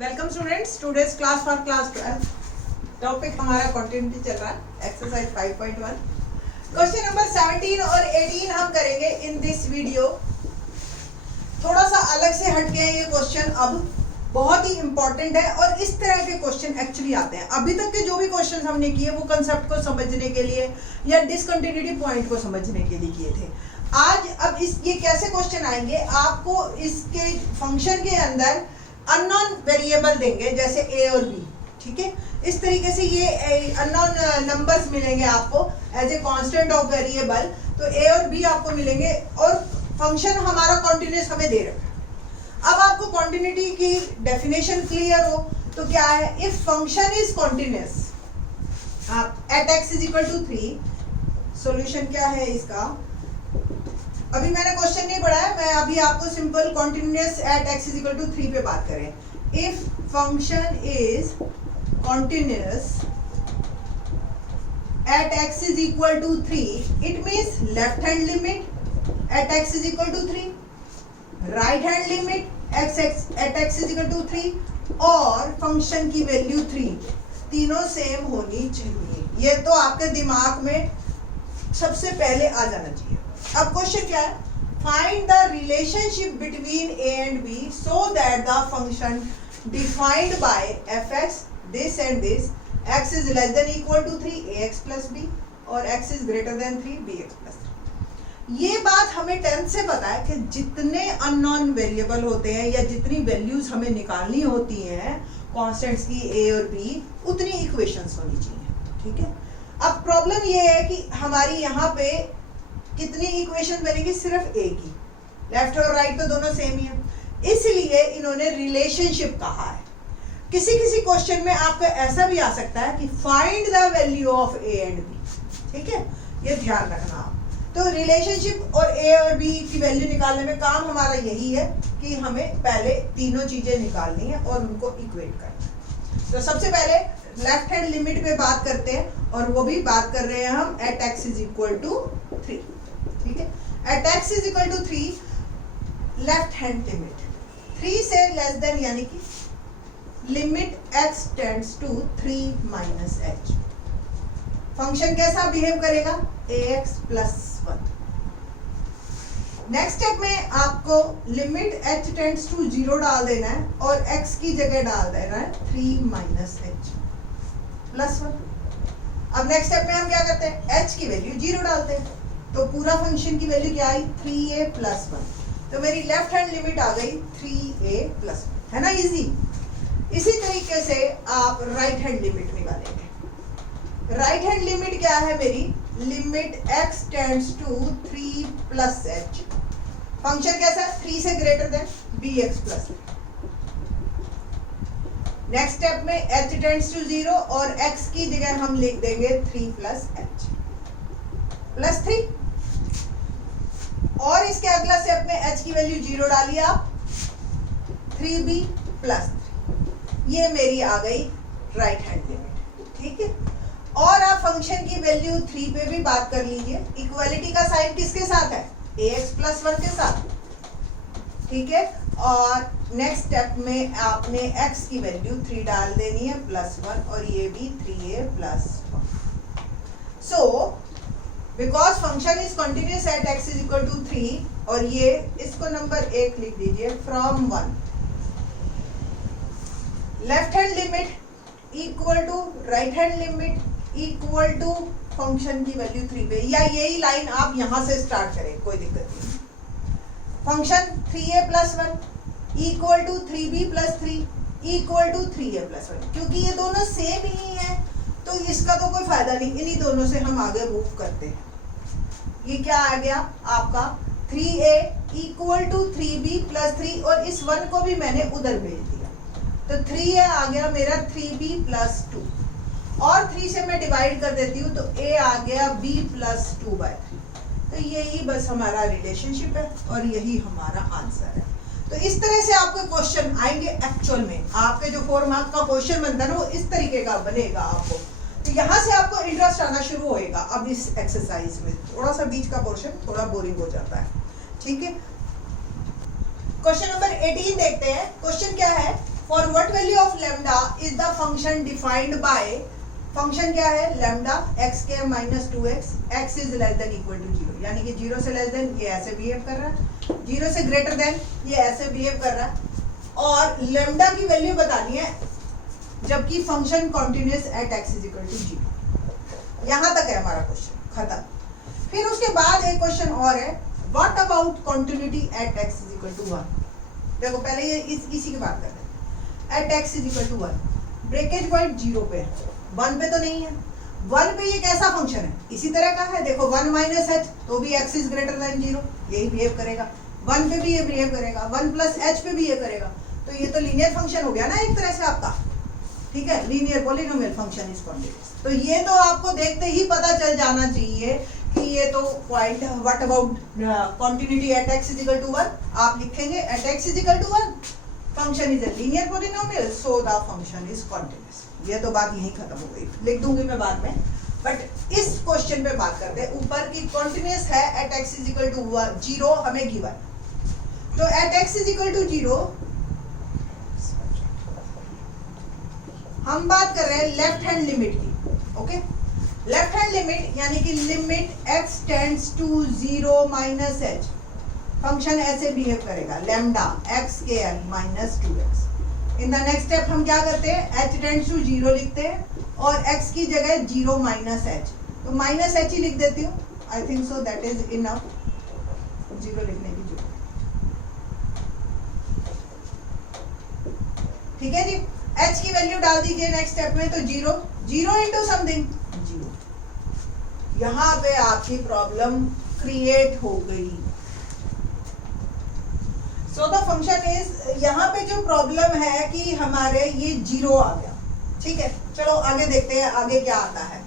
Welcome students, today's class for class 12। Topic हमारा continuity चल रहा है, एक्सरसाइज 5.1। क्वेश्चन नंबर 17 और 18 हम करेंगे इन दिस वीडियो। थोड़ा सा अलग से हटके है ये क्वेश्चन, अब बहुत ही इंपॉर्टेंट है और इस तरह के क्वेश्चन एक्चुअली आते हैं। अभी तक के जो भी क्वेश्चन हमने किए वो कंसेप्ट को समझने के लिए या डिसकंटिन्यूटी पॉइंट को समझने के लिए किए थे। आज अब ये कैसे क्वेश्चन आएंगे, आपको इसके फंक्शन के अंदर अननोन वेरिएबल देंगे जैसे ए और बी, ठीक है। इस तरीके से ये अननोन नंबर्स मिलेंगे आपको as a constant of variable, तो ए और बी आपको मिलेंगे और फंक्शन हमारा कॉन्टिन्यूस हमें दे रखा है। अब आपको कॉन्टिन्यूटी की डेफिनेशन क्लियर हो तो क्या है, if function is continuous at x is equal to 3, solution क्या है इसका, अभी मैंने क्वेश्चन नहीं पढ़ा है, मैं अभी आपको simple continuous at x is equal to 3 पे बात करें। If function is continuous at x is equal to 3, it means left hand limit at x is equal to 3, right hand limit at x is equal to 3 और function की value 3, तीनों same होनी चाहिए। ये तो आपके दिमाग में सबसे पहले आ जाना चाहिए। अब क्वेश्चन क्या है, find the relationship between A and B so that the function defined by F X this and this X is less than equal to 3 A X plus B और X is greater than 3 B X plus 3। ये बात हमें 10th से पता है कि जितने unknown variable होते हैं या जितनी वैल्यूज हमें निकालनी होती हैं कॉन्स्टेंट्स की ए और बी, उतनी इक्वेशंस होनी चाहिए, ठीक है। अब प्रॉब्लम ये है कि हमारी यहाँ पे कितनी इक्वेशन बनेगी, सिर्फ ए की, लेफ्ट और राइट तो दोनों सेम ही है, इसलिए इन्होंने रिलेशनशिप कहा है। किसी किसी क्वेश्चन में आपका ऐसा भी आ सकता है कि find the value of a and b, ठीक है, ये ध्यान रखना आप। तो रिलेशनशिप और ए और बी की वैल्यू निकालने में काम हमारा यही है कि हमें पहले तीनों चीजें निकालनी है और उनको इक्वेट करना है। तो सबसे पहले लेफ्ट हैंड लिमिट पे बात करते हैं और वो भी बात कर रहे हैं हम at x is equal to 3, ठीक है। At x is equal to 3 left hand limit 3 से लेस देन, यानी कि limit x tends to 3 minus h। Function कैसा बिहेव करेगा, ax प्लस 1। नेक्स्ट स्टेप में आपको लिमिट h टेंड्स टू 0 डाल देना है और x की जगह डाल देना है 3 माइनस h प्लस 1। अब नेक्स्ट स्टेप में हम क्या करते हैं, h की वैल्यू 0 डालते हैं, तो पूरा फंक्शन की वैल्यू क्या आई, 3a प्लस 1। तो मेरी लेफ्ट हैंड लिमिट आ गई 3a प्लस 1, है ना, इजी। इसी तरीके से आप राइट हैंड लिमिट निकालेंगे। राइट हैंड लिमिट क्या है मेरी, limit x tends to 3 plus h। Function कैसा है, 3 से greater than bx plus 3। Next step में h टेंड्स टू 0 और x की जगह हम लिख देंगे 3 प्लस h प्लस 3। और इसके अगला स्टेप में h की वैल्यू 0 डालिए आप, 3b प्लस 3। ये मेरी आ गई राइट हैंड लिमिट, ठीक है। और आप फंक्शन की वैल्यू 3 पे भी बात कर लीजिए। इक्वालिटी का साइन किसके साथ है, ax प्लस 1 के साथ, ठीक है। और नेक्स्ट स्टेप में आपने x की वैल्यू 3 डाल देनी है प्लस 1 और ये भी 3a plus 1। So because function is continuous at x is equal to 3 और ये इसको नंबर 1 लिख दीजिए, from 1 left hand limit equal to right hand limit equal to function की वैल्यू 3 पे, या यही लाइन आप यहां से स्टार्ट करें, कोई दिक्कत नहीं। Function 3a plus 1 equal to 3b plus 3 equal to 3a plus 1। क्योंकि ये दोनों सेम ही है तो इसका तो कोई फायदा नहीं, इन्हीं दोनों से हम आगे मूव करते हैं। ये क्या आ गया आपका, 3a equal to 3b plus 3 और इस 1 को भी मैंने उधर भेज दिया, तो 3a आ गया मेरा 3b प्लस 2 और 3 से मैं डिवाइड कर देती हूँ तो a आ गया b प्लस 2/3। तो यही बस हमारा रिलेशनशिप है और यही हमारा आंसर है। तो इस तरह से आपके क्वेश्चन आएंगे एक्चुअल में, आपके जो 4 मार्क का क्वेश्चन बनता है ना वो इस तरीके का बनेगा आपको। तो यहाँ से आपको इंटरेस्ट आना शुरू होएगा। अब इस एक्सरसाइज में थोड़ा सा बीच का पोर्शन थोड़ा बोरिंग हो जाता है, ठीक है। क्वेश्चन नंबर 18 देखते हैं। क्वेश्चन क्या है, for what value of lambda is the function defined by, function क्या है, lambda x square minus 2x, x is less than equal to 0, यानी कि 0 से लेस देन ये ऐसे बिहेव कर रहा है, 0 से ग्रेटर देन ये ऐसे बिहेव कर रहा है, और लैम्डा की वैल्यू बतानी है जबकि function continuous at x is equal to 0। यहां तक है हमारा क्वेश्चन खत्म। फिर उसके बाद एक क्वेश्चन और है, what about continuity at x is equal to 1। देखो पहले ये इसी की बात करते हैं। At x is equal to 1, breakage point 0 पे है, 1 पे तो नहीं है। 1 पे ये कैसा फंक्शन है, इसी तरह का है। देखो 1 माइनस h तो भी x इज ग्रेटर देन 0, यही बिहेव करेगा। 1 पे भी ये बिहेव करेगा, 1 प्लस h पे भी ये करेगा। तो ये तो लीनियर फंक्शन हो गया ना एक तरह से आपका, ठीक है, linear polynomial function is continuous. तो ये तो आपको देखते ही पता चल जाना चाहिए कि ये तो point, what about continuity at x is equal to 1, आप लिखेंगे at x is equal to 1 function is a linear polynomial so the function is continuous. ये तो बात यहीं खत्म हो गई, लिख दूंगी मैं बाद में। बट इस क्वेश्चन पे बात करते हैं, ऊपर की कॉन्टिन्यूअस है at x is equal to 0 हमें गिवन। तो at x is equal to 0 हम बात कर रहे हैं लेफ्ट हैंड लिमिट की, ओके। लेफ्ट हैंड लिमिट यानी कि limit x tends to 0 minus h, function ऐसे बिहेव करेगा, lambda x square minus 2x। In the next step हम क्या करते हैं, h टेंड्स टू 0 लिखते हैं और x की जगह 0 माइनस h, तो माइनस h ही लिख देती हूँ, I think so that is enough 0 लिखने की जरूरत, ठीक है जी। h की वैल्यू डाल दीजिए नेक्स्ट स्टेप में, तो 0 इंटू समथिंग 0। यहां पे आपकी प्रॉब्लम क्रिएट हो गई। सो द फंक्शन इज, यहाँ पे जो प्रॉब्लम है कि हमारे ये 0 आ गया, ठीक है। चलो आगे देखते हैं आगे क्या आता है।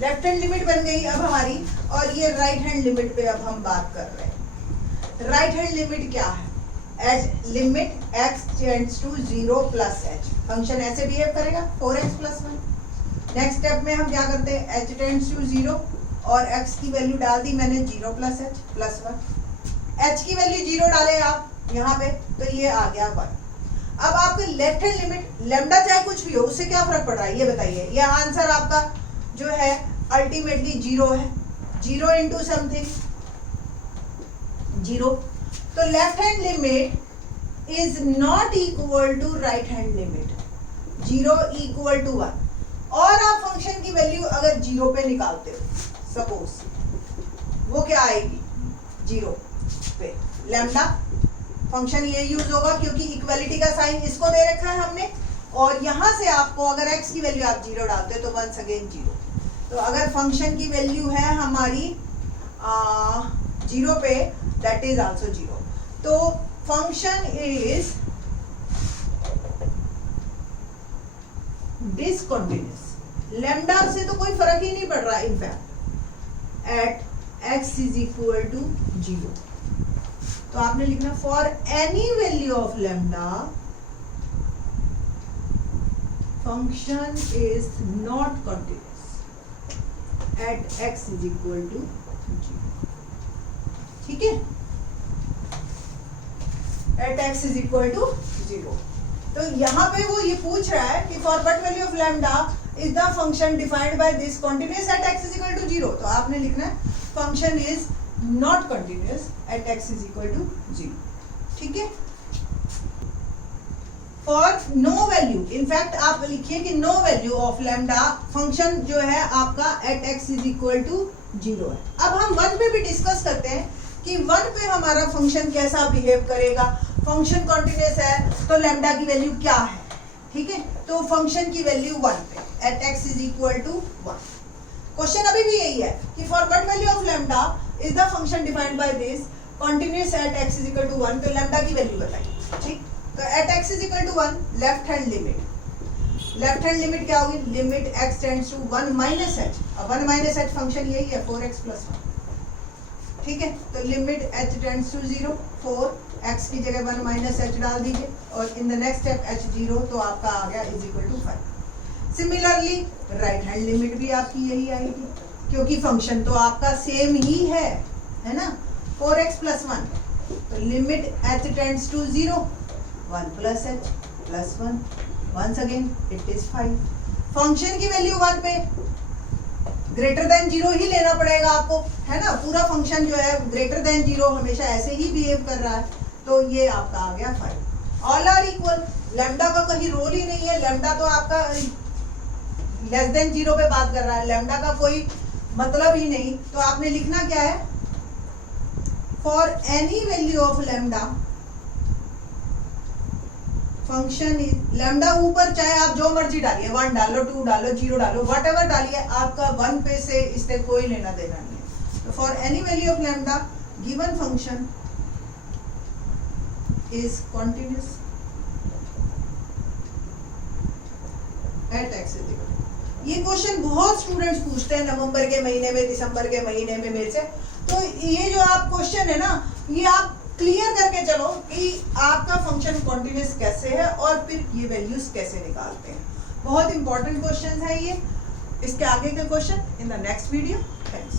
लेफ्ट हैंड लिमिट बन गई अब हमारी, और ये राइट हैंड लिमिट पे अब हम बात कर रहे हैं। राइट हैंड लिमिट क्या है, as limit x tends to 0 plus h, function ऐसे बिहेव करेगा 4x प्लस 1। नेक्स्ट स्टेप में हम क्या करते हैं, h टेंड्स टू 0 और x की वैल्यू डाल दी मैंने 0 प्लस h प्लस 1। h की वैल्यू 0 डाले आप यहाँ पे, तो ये आ गया 1। अब आपके लेफ्ट हैंड लिमिट लैम्डा चाहे कुछ भी हो, उससे क्या फर्क पड़ रहा है ये बताइए। ये आंसर आपका जो है अल्टीमेटली 0 है, 0 इंटू समथिंग 0। तो left hand limit is not equal to right hand limit, 0 equal to 1। और आप फंक्शन की वैल्यू अगर 0 पे निकालते हो, सपोज वो क्या आएगी 0 पे, लैम्डा फंक्शन ये यूज होगा क्योंकि इक्वलिटी का साइन इसको दे रखा है हमने, और यहां से आपको अगर x की वैल्यू आप 0 डालते हो तो वंस अगेन 0। तो अगर फंक्शन की वैल्यू है हमारी 0 पे, दैट इज आल्सो 0। तो फंक्शन इज डिसकंटिन्यूअस, लैम्डा से तो कोई फर्क ही नहीं पड़ रहा in fact, at x is equal to 0। तो आपने लिखना for any value of lambda function is not continuous at x is equal to 0, ठीक है, at x is equal to 0। तो यहाँ पे वो ये पूछ रहा है कि for what value of lambda is the function defined by this continuous at x is equal to 0। तो आपने लिखना है function is not continuous at x is equal to 0, ठीक है। फॉर नो वैल्यू, इनफैक्ट आप लिखिए कि no value of lambda function जो है आपका at x is equal to 0 है। अब हम 1 पे भी डिस्कस करते हैं कि 1 पे हमारा फंक्शन कैसा बिहेव करेगा। फंक्शन कॉन्टिन्यूअस है तो लैम्डा की वैल्यू क्या है, ठीक है। तो फंक्शन की वैल्यू 1 पे at x is equal to 1। Question अभी भी यही है कि for what value of lambda is the function defined by this continuous at x is equal to 1। तो लैम्डा की वैल्यू बताइए, ठीक। तो at x is equal to 1 left hand limit, left hand limit क्या होगी, limit x tends to 1 minus h। अब 1 minus h function यही है 4x प्लस 1, ठीक है। तो limit h tends to 0, 4x की जगह 1 माइनस h डाल दीजिए और in the next step h 0, तो आपका आ गया is equal to 5। Similarly right hand limit भी आपकी यही आएगी क्योंकि फंक्शन तो आपका सेम ही है ना, 4x प्लस 1। तो limit h tends to 0, 1 plus h, +1 once again it is 5. Function की वैल्यू 1 पे ग्रेटर देन 0 ही लेना पड़ेगा आपको, है ना। पूरा फंक्शन जो है ग्रेटर देन 0 हमेशा ऐसे ही बिहेव कर रहा है, तो ये आपका आ गया 5. ऑल आर इक्वल, लैम्डा का कहीं रोल ही नहीं है, लैम्डा तो आपका लेस देन 0 पे बात कर रहा है, लैम्डा का कोई मतलब ही नहीं. तो आपने लिखना क्या है, for any value of lambda function is, lambda ऊपर चाहे आप जो मर्जी डालिए, 1 डालो, 2 डालो, 0 डालो, वट एवर डालिए, आपका 1 पे से इससे कोई लेना देना नहीं है. तो for any value of lambda given function is continuous eight x equal. ये क्वेश्चन बहुत स्टूडेंट्स पूछते हैं नवंबर के महीने में, दिसंबर के महीने में मेरे से. तो ये जो आप क्वेश्चन है ना, ये आप क्लियर करके चलो कि आपका फंक्शन कॉन्टिन्यूस कैसे है और फिर ये वैल्यूज कैसे निकालते हैं. बहुत इंपॉर्टेंट क्वेश्चन है ये. इसके आगे के question in the next video. Thanks.